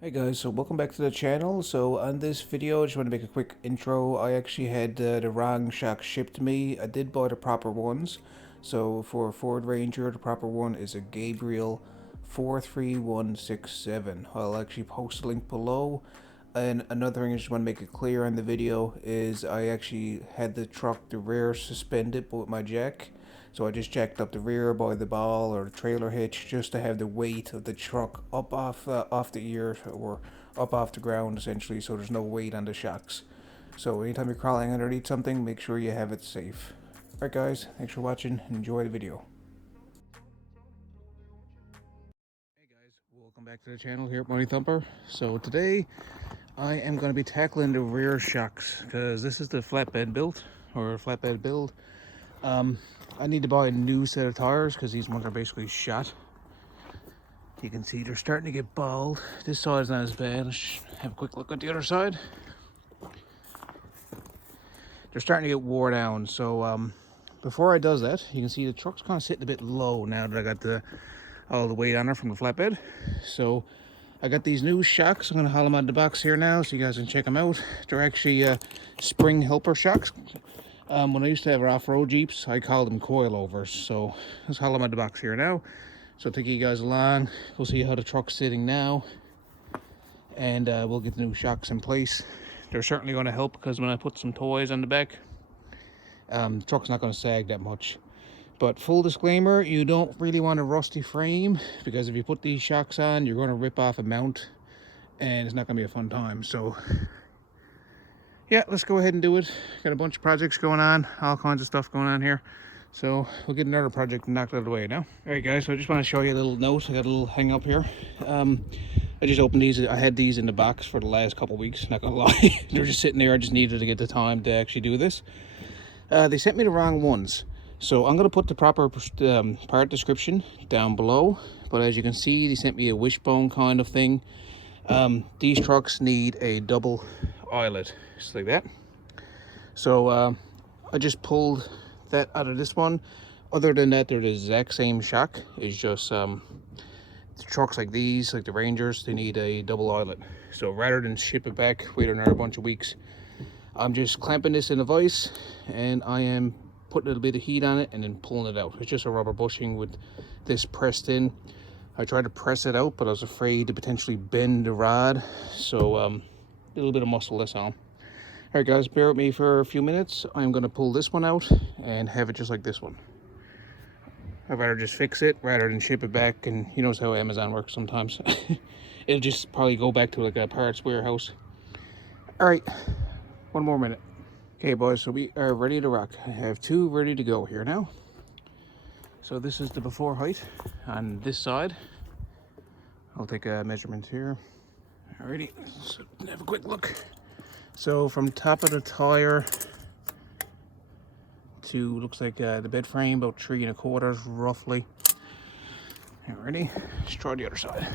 Hey guys, so welcome back to the channel. So on this video, I just want to make a quick intro. I actually had the wrong shock shipped to me. I did buy the proper ones. So for a Ford Ranger, the proper one is a Gabriel 43167. I'll actually post a link below. And another thing I just want to make it clear on the video is I actually had the rear suspended with my jack. So I just jacked up the rear by the ball or the trailer hitch just to have the weight of the truck up off the ear or up off the ground essentially, so there's no weight on the shocks. So anytime you're crawling underneath something, make sure you have it safe. Alright guys, thanks for watching and enjoy the video. Hey guys, welcome back to the channel here at Money Thumper. So today I am going to be tackling the rear shocks because this is the flatbed build or flatbed build. I need to buy a new set of tires because these ones are basically shot. You can see they're starting to get bald. This side's not as bad. Let's have a quick look at the other side. They're starting to get wore down. So before I does that, you can see the truck's kind of sitting a bit low now that I got all the weight on her from the flatbed. So I got these new shocks. I'm going to haul them out of the box here now so you guys can check them out. They're actually spring helper shocks. When I used to have off-road Jeeps, I called them coilovers. So let's haul them out of the box here now. So I'll take you guys along. We'll see how the truck's sitting now. And we'll get the new shocks in place. They're certainly going to help because when I put some toys on the back, the truck's not going to sag that much. But full disclaimer, you don't really want a rusty frame because if you put these shocks on, you're going to rip off a mount and it's not going to be a fun time. So yeah, let's go ahead and do it. Got a bunch of projects going on, all kinds of stuff going on here. So we'll get another project knocked out of the way now. All right guys, so I just want to show you a little note. I got a little hang up here. I just opened these. I had these in the box for the last couple weeks, not gonna lie. They're just sitting there. I just needed to get the time to actually do this. They sent me the wrong ones. So I'm gonna put the proper part description down below. But as you can see, they sent me a wishbone kind of thing. These trucks need a double eyelet, just like that. So I just pulled that out of this one. Other than that, they're the exact same shock. It's just the trucks like these, like the Rangers, they need a double eyelet. So rather than ship it back, wait another bunch of weeks, I'm just clamping this in a vise and I am putting a little bit of heat on it and then pulling it out. It's just a rubber bushing with this pressed in. I tried to press it out, but I was afraid to potentially bend the rod. So a little bit of muscle, that's all. Alright guys, bear with me for a few minutes. I'm going to pull this one out and have it just like this one. I'd rather just fix it rather than ship it back, and you know how Amazon works sometimes. It'll just probably go back to like a parts warehouse. Alright, one more minute. Okay boys, so we are ready to rock. I have two ready to go here now. So this is the before height on this side. I'll take a measurement here. Alrighty, let's have a quick look. So from top of the tire to looks like the bed frame, about 3 1/4 roughly. Alrighty, let's try the other side.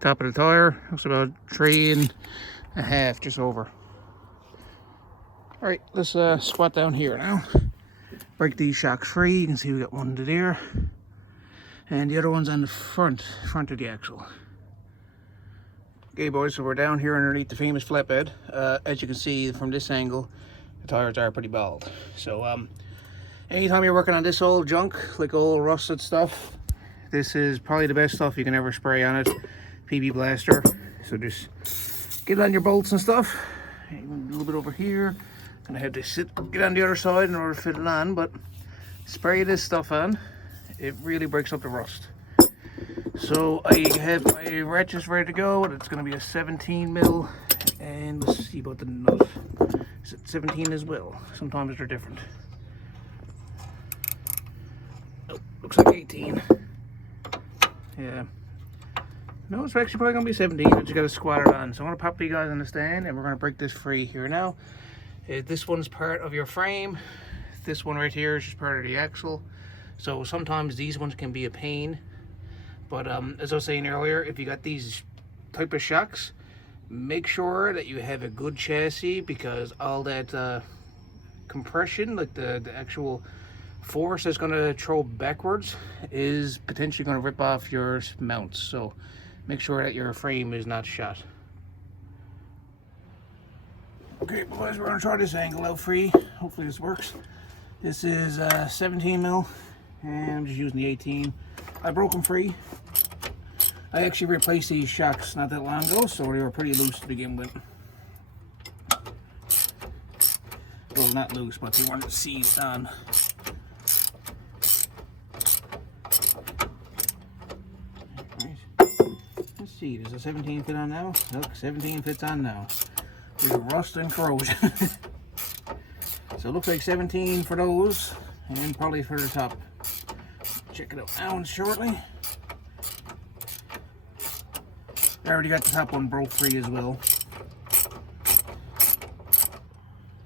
Top of the tire looks about 3 1/2, just over. Alright, let's squat down here now. Break these shocks free. You can see we got one to there. And the other one's on the front of the axle. Okay boys, so we're down here underneath the famous flatbed. As you can see from this angle, the tires are pretty bald. So anytime you're working on this old junk, like old rusted stuff, this is probably the best stuff you can ever spray on it. PB Blaster. So just get on your bolts and stuff. A little bit over here. Gonna have to get on the other side in order to fit it on, but spray this stuff on. It really breaks up the rust. So I have my ratchets ready to go. It's going to be a 17 mil, and let's see about the nut. Is it 17 as well? Sometimes they're different. Oh, looks like 18. Yeah. No, it's actually probably going to be 17. I just got to squat it on. So I'm going to pop you guys on the stand, and we're going to break this free here now. This one's part of your frame. This one right here is just part of the axle. So sometimes these ones can be a pain, but as I was saying earlier, if you got these type of shocks, make sure that you have a good chassis, because all that compression, like the actual force that's going to throw backwards is potentially going to rip off your mounts, so make sure that your frame is not shot. Okay boys, we're going to try this angle out free. Hopefully this works. This is 17 mil and I'm just using the 18. I broke them free. I actually replaced these shocks not that long ago, so they were pretty loose to begin with. Well, not loose, but they weren't seized on. Let's see, does a 17 fit on now? Look, 17 fits on now. There's rust and corrosion. So it looks like 17 for those, and probably for the top. Check it out now shortly. I already got the top one broke free as well.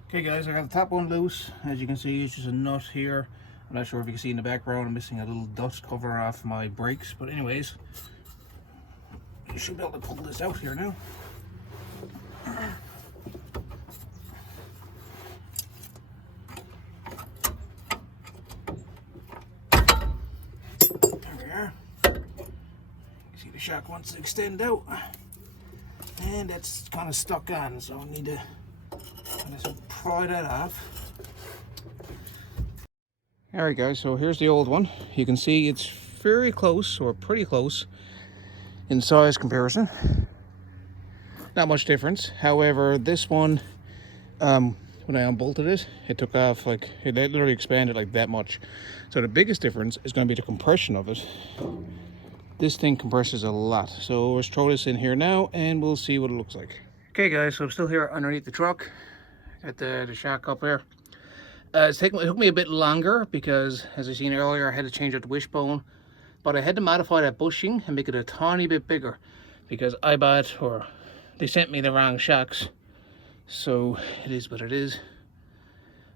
Okay guys, I got the top one loose. As you can see, it's just a nut here. I'm not sure if you can see in the background, I'm missing a little dust cover off my brakes. But anyways, you should be able to pull this out here now. There we are. See the shock wants to extend out. And that's kind of stuck on, so I need to pry that off. Alright guys, so here's the old one. You can see it's very close, or pretty close, in size comparison. Not much difference. However, this one, when I unbolted it, it took off, like, it literally expanded like that much. So the biggest difference is going to be the compression of it. This thing compresses a lot. So let's throw this in here now, and we'll see what it looks like. Okay guys, so I'm still here underneath the truck. Got the shock up there. It took me a bit longer because, as I seen earlier, I had to change out the wishbone. But I had to modify that bushing and make it a tiny bit bigger because they sent me the wrong shocks. So it is what it is.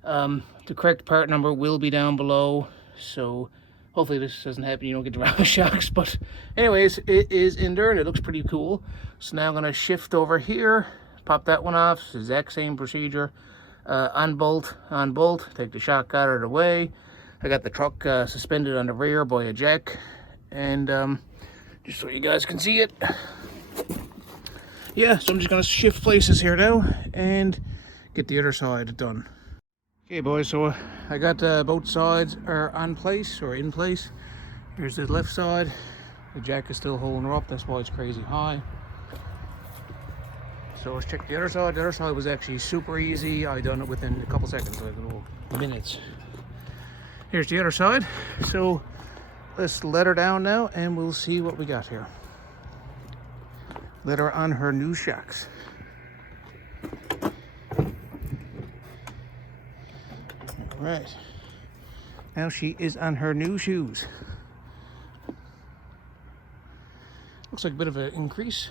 The correct part number will be down below. So hopefully this doesn't happen, you don't get the wrong shocks. But anyways, it is in there and it looks pretty cool. So now I'm going to shift over here. Pop that one off, it's the exact same procedure. Unbolt, take the shock out of the way. I got the truck suspended on the rear by a jack. And just so you guys can see it. Yeah, so I'm just going to shift places here now and get the other side done. Okay boys, so I got both sides are in place. Here's the left side. The jack is still holding her up, that's why it's crazy high. So let's check the other side. The other side was actually super easy. I done it within a couple seconds, like minutes. Here's the other side. So let's let her down now and we'll see what we got here. Let her on her new shocks. All right. Now she is on her new shoes. Looks like a bit of an increase.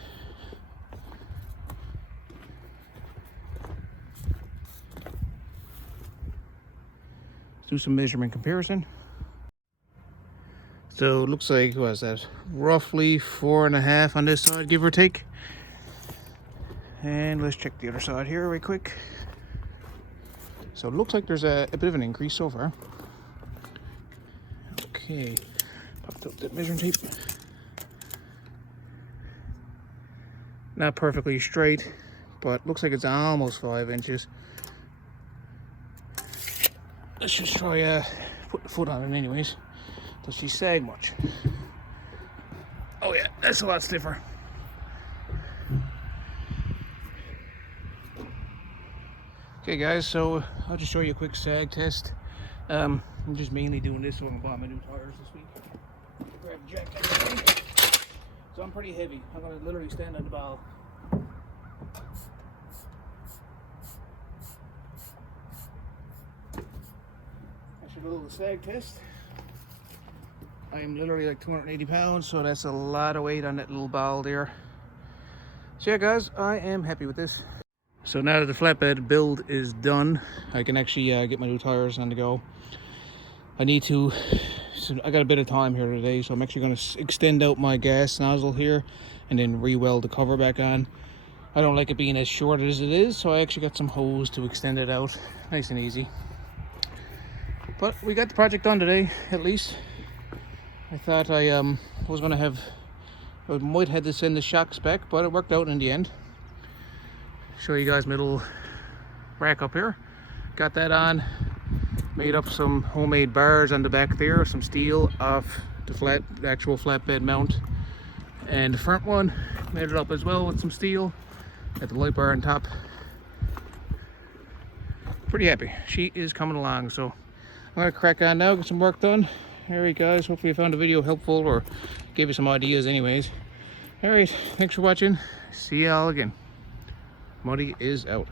Do some measurement comparison. So it looks like, what is that, roughly 4.5 on this side, give or take. And let's check the other side here right quick. So it looks like there's a bit of an increase so far. Okay, popped up that measuring tape. Not perfectly straight, but looks like it's almost 5 inches. Let's just try put the foot on it anyways. Does she sag much? Oh yeah, that's a lot stiffer. Okay guys, so I'll just show you a quick sag test. I'm just mainly doing this so I can buy my new tires this week. Grab the jack. So I'm pretty heavy. I'm gonna literally stand on the bow. A little sag test. I am literally like 280 pounds, so that's a lot of weight on that little ball there. So yeah guys, I am happy with this. So now that the flatbed build is done, I can actually get my new tires on the go. I got a bit of time here today, so I'm actually going to extend out my gas nozzle here and then re-weld the cover back on. I don't like it being as short as it is, so I actually got some hose to extend it out nice and easy. But we got the project done today, at least. I thought I was gonna have, I might have this in the shocks back, but it worked out in the end. Show you guys my little rack up here. Got that on, made up some homemade bars on the back there, some steel off the actual flatbed mount, and the front one made it up as well with some steel at the light bar on top. Pretty happy. She is coming along, so I'm gonna crack on now, get some work done. Alright guys, hopefully you found the video helpful or gave you some ideas anyways. Alright, thanks for watching. See y'all again. Muddy is out.